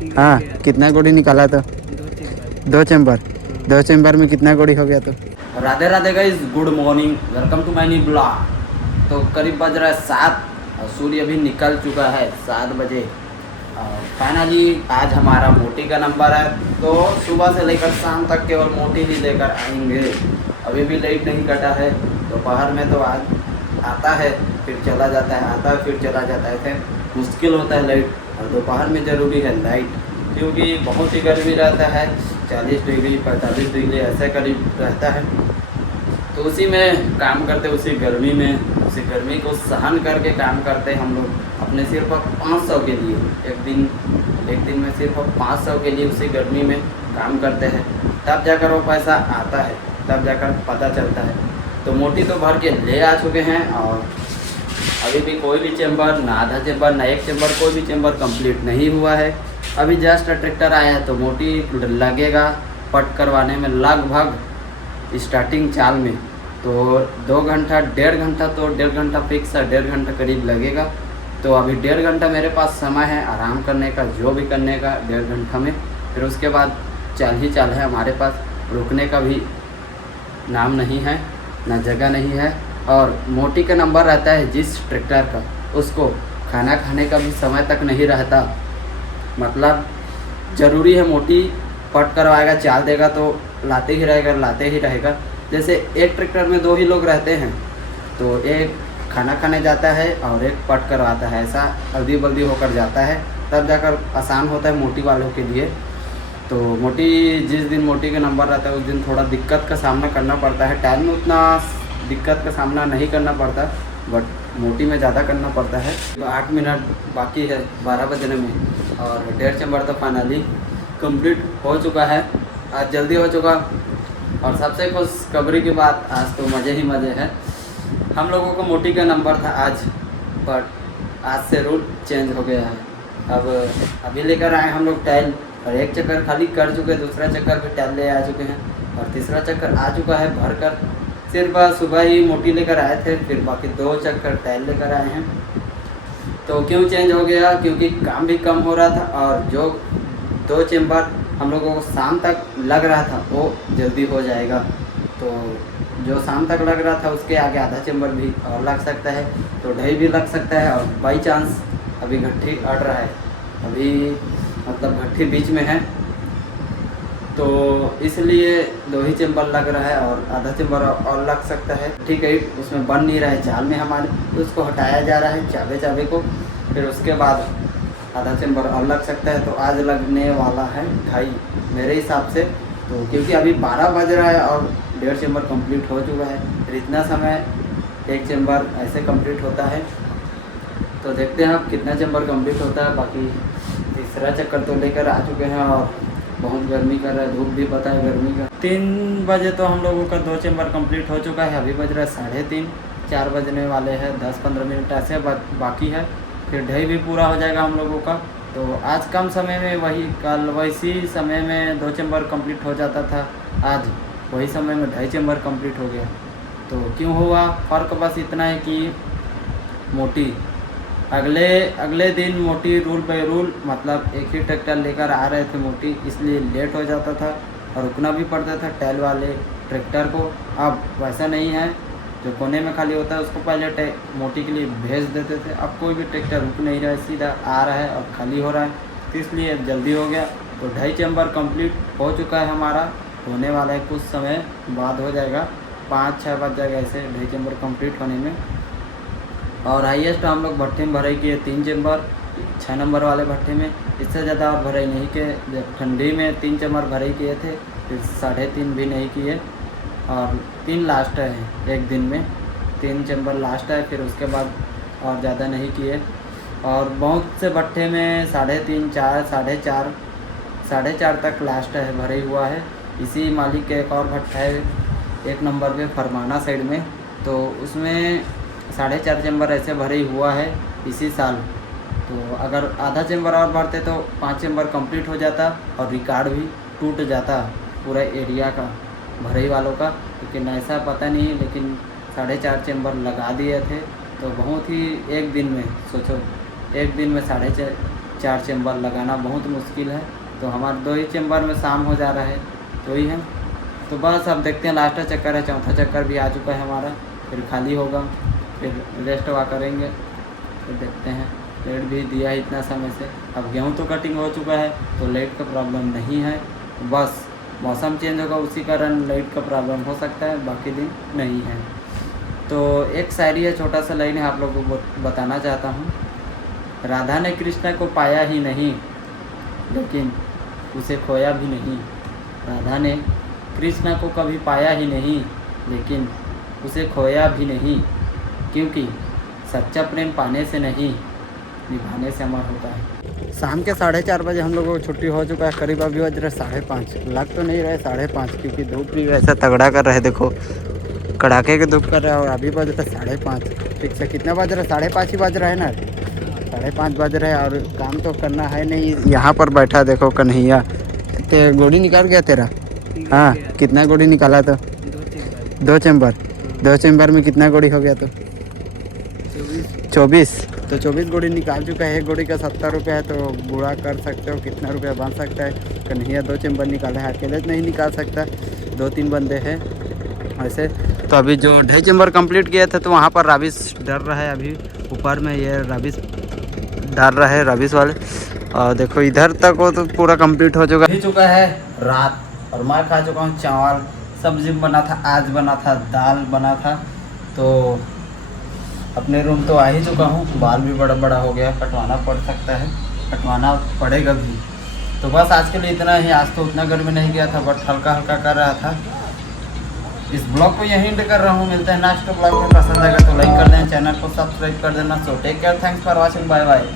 हाँ, कितना गोड़ी निकाला तो? 2 चैम्बर। 2 चैम्बर में कितना गोड़ी हो गया तो? Radhe Radhe guys, good morning, welcome to my new blog. तो करीब बज रहा है 7 और सूर्य अभी निकल चुका है 7 बजे। फाइनली आज हमारा मोटी का नंबर है, तो सुबह से लेकर शाम तक केवल मोटी ही लेकर आएंगे। अभी भी लाइट नहीं कटा है। दोपहर में तो आज आता है फिर चला जाता है, आता है फिर चला जाता है, फिर मुश्किल होता है लाइट। और दोपहर में ज़रूरी है लाइट, क्योंकि बहुत ही गर्मी रहता है, 40 डिग्री 45 डिग्री ऐसे करीब रहता है। तो उसी में काम करते, उसी गर्मी में, उसी गर्मी को सहन करके काम करते हम लोग अपने सिर्फ 500 के लिए। एक दिन में सिर्फ 500 के लिए उसी गर्मी में काम करते हैं, तब जाकर वो पैसा आता है, तब जाकर पता चलता है। तो मोटी तो भर के ले आ चुके हैं और अभी भी कोई भी चैम्बर, ना आधा चैम्बर ना एक चैम्बर, कोई भी चैम्बर कंप्लीट नहीं हुआ है। अभी जस्ट ट्रैक्टर आया है, तो मोटी लगेगा पट करवाने में लगभग स्टार्टिंग चाल में तो 2 घंटा 1.5 घंटा, तो 1.5 घंटा फिक्स है, 1.5 घंटा करीब लगेगा। तो अभी 1.5 घंटा मेरे पास समय है आराम करने का, जो भी करने का 1.5 घंटा में। फिर उसके बाद चाल ही चाल है हमारे पास, रुकने का भी नाम नहीं है, ना जगह नहीं है। और मोटी का नंबर रहता है जिस ट्रैक्टर का, उसको खाना खाने का भी समय तक नहीं रहता। मतलब ज़रूरी है, मोटी पट करवाएगा, चाल देगा तो लाते ही रहेगा, लाते ही रहेगा। जैसे एक ट्रैक्टर में 2 ही लोग रहते हैं, तो एक खाना खाने जाता है और एक पट करवाता है, ऐसा जल्दी बल्दी होकर जाता है, तब जाकर आसान होता है मोटी वालों के लिए। तो मोटी जिस दिन मोटी का नंबर रहता है उस दिन थोड़ा दिक्कत का सामना करना पड़ता है। टाइम में उतना दिक्कत का सामना नहीं करना पड़ता, बट मोटी में ज़्यादा करना पड़ता है। तो 8 मिनट बाकी है 12 बजने में, और 1.5 चैम्बर तो फाइनली कंप्लीट हो चुका है, आज जल्दी हो चुका। और सबसे खुशखबरी की बात, आज तो मज़े ही मज़े हैं। हम लोगों को मोटी का नंबर था आज, बट आज से रूट चेंज हो गया है। अब अभी लेकर आए हम लोग टाइल, और एक चक्कर खाली कर चुके, दूसरा चक्कर भी टाइल ले आ चुके हैं, और तीसरा चक्कर आ चुका है भर कर। सिर्फ सुबह ही मोटी लेकर आए थे, फिर बाकी 2 चक्कर टाइल लेकर आए हैं। तो क्यों चेंज हो गया? क्योंकि काम भी कम हो रहा था, और जो 2 चैम्बर हम लोगों को शाम तक लग रहा था वो जल्दी हो जाएगा। तो जो शाम तक लग रहा था उसके आगे आधा चैम्बर भी और लग सकता है, तो 2.5 भी लग सकता है। और बाई चांस अभी गट्ठी अड़ रहा है, अभी मतलब गट्ठी बीच में है, तो इसलिए 2 ही चैम्बर लग रहा है, और आधा चैम्बर और लग सकता है। ठीक है, उसमें बन नहीं रहा है चाल में हमारे, तो उसको हटाया जा रहा है चाबे को, फिर उसके बाद आधा चैम्बर और लग सकता है। तो आज लगने वाला है 2.5 मेरे हिसाब से। तो क्योंकि अभी 12 बज रहा है और 1.5 चैम्बर कंप्लीट हो चुका है, फिर इतना समय 1 चैम्बर ऐसे कंप्लीट होता है। तो देखते हैं अब कितना चैम्बर कंप्लीट होता है। बाकी तीसरा चक्कर तो लेकर आ चुके हैं, और बहुत गर्मी कर रहा है, धूप भी पता है गर्मी का। 3 बजे तो हम लोगों का 2 चैम्बर कंप्लीट हो चुका है, अभी बज रहा है 3:30, 4 बजने वाले हैं, 10-15 मिनट ऐसे बाकी है, फिर 2.5 भी पूरा हो जाएगा हम लोगों का। तो आज कम समय में, वही कल वैसी समय में 2 चैम्बर कंप्लीट हो जाता था, आज वही समय में 2.5 चैम्बर कंप्लीट हो गया। तो क्यों हुआ फ़र्क? बस इतना है कि मोटी अगले दिन मोटी रूल बाय रूल, मतलब एक ही ट्रैक्टर लेकर आ रहे थे मोटी, इसलिए लेट हो जाता था और रुकना भी पड़ता था टैल वाले ट्रैक्टर को। अब वैसा नहीं है, जो कोने में खाली होता है उसको पहले मोटी के लिए भेज देते थे। अब कोई भी ट्रैक्टर रुक नहीं रहा है, सीधा आ रहा है और खाली हो रहा है, तो इसलिए जल्दी हो गया। तो 2.5 चैम्बर कंप्लीट हो चुका है हमारा, होने वाला है, कुछ समय बाद हो जाएगा, 5-6 बज जाएगा ऐसे 2.5 चैम्बर कंप्लीट होने में। और हाईएस्ट हम लोग भट्टे में भराई किए 3 चैम्बर, 6 नंबर वाले भट्टे में, इससे ज़्यादा और भराई नहीं किए। जब ठंडी में 3 चैम्बर भराई किए थे, फिर 3.5 भी नहीं किए, और 3 लास्ट है एक दिन में, 3 चैम्बर लास्ट है, फिर उसके बाद और ज़्यादा नहीं किए। और बहुत से भट्टे में 3.5, 4, 4.5, 4.5 तक लास्ट है, भरे हुआ है। इसी मालिक के एक और भट्टा है 1 नंबर पे फरमाना साइड में, तो उसमें 4.5 चैम्बर ऐसे भरे हुआ है इसी साल। तो अगर आधा चैम्बर और भरते तो 5 चैम्बर कंप्लीट हो जाता, और रिकॉर्ड भी टूट जाता पूरा एरिया का, भरई वालों का। लेकिन ऐसा पता नहीं, लेकिन 4.5 चैम्बर लगा दिए थे। तो बहुत ही एक दिन में सोचो, एक दिन में 4 चेम्बर लगाना बहुत मुश्किल है। तो हमारे 2 ही चेम्बर में शाम हो जा रहा है, तो ही है। तो बस अब देखते हैं, लास्ट चक्कर है, चौथा चक्कर भी आ चुका है हमारा, फिर खाली होगा, फिर रेस्ट हुआ करेंगे। फिर देखते हैं, लेट भी दिया है इतना समय से। अब गेहूँ तो कटिंग हो चुका है, तो लेट का प्रॉब्लम नहीं है, बस मौसम चेंज होगा उसी कारण लाइट का प्रॉब्लम हो सकता है, बाकी दिन नहीं है। तो एक शायरी है, छोटा सा लाइन है, आप लोगों को बताना चाहता हूँ। राधा ने कृष्णा को पाया ही नहीं, लेकिन उसे खोया भी नहीं। राधा ने कृष्णा को कभी पाया ही नहीं, लेकिन उसे खोया भी नहीं, क्योंकि सच्चा प्रेम पाने से नहीं, निभाने से अमर होता है। शाम के 4:30 बजे हम लोगों को छुट्टी हो चुका है, करीब अभी बज रहे 5:30, लग तो नहीं रहे 5:30, क्योंकि धूप भी ऐसा तगड़ा कर रहे, देखो कड़ाके के धूप कर रहा है। और अभी बज रहे 5:30, ठीक से कितना बज रहा है, 5:30 ही बज रहा है ना, 5:30 बज रहे हैं। और काम तो करना है नहीं, यहाँ पर बैठा देखो कन्हैया, ते गोली निकाल गया तेरा? हाँ, कितना गोली निकाला? तो 2 चेम्बर, 2 चेम्बर में कितना गोली हो गया? तो 24। तो 24 गोली निकाल चुका है। एक गोली का 70 रुपये है, तो बुरा कर सकते हो कितना रुपया बन सकता है। कन्हैया 2 चेम्बर निकाला है, अकेले नहीं निकाल सकता, 2-3 बंदे हैं ऐसे। तो अभी जो 2.5 चेम्बर कंप्लीट किया था, तो वहाँ पर राबिस डर रहा है, अभी ऊपर में ये राबिस डाल रहा है, राबिस वाले। और देखो इधर तक वो तो पूरा कंप्लीट हो चुका है रात। और मैं खा चुका हूँ चावल, सब्जी बना था, आज बना था दाल बना था। तो अपने रूम तो आ ही चुका हूँ, बाल भी बड़ा बड़ा हो गया, कटवाना पड़ सकता है, कटवाना पड़ेगा भी। तो बस आज के लिए इतना ही। आज तो उतना गर्मी नहीं गया था, बट हल्का हल्का कर रहा था। इस ब्लॉग को यहीं एंड कर रहा हूँ, मिलते हैं नेक्स्ट ब्लॉग में। पसंद आएगा तो लाइक कर देना, चैनल को सब्सक्राइब कर देना। So take care, thanks for watching, bye bye.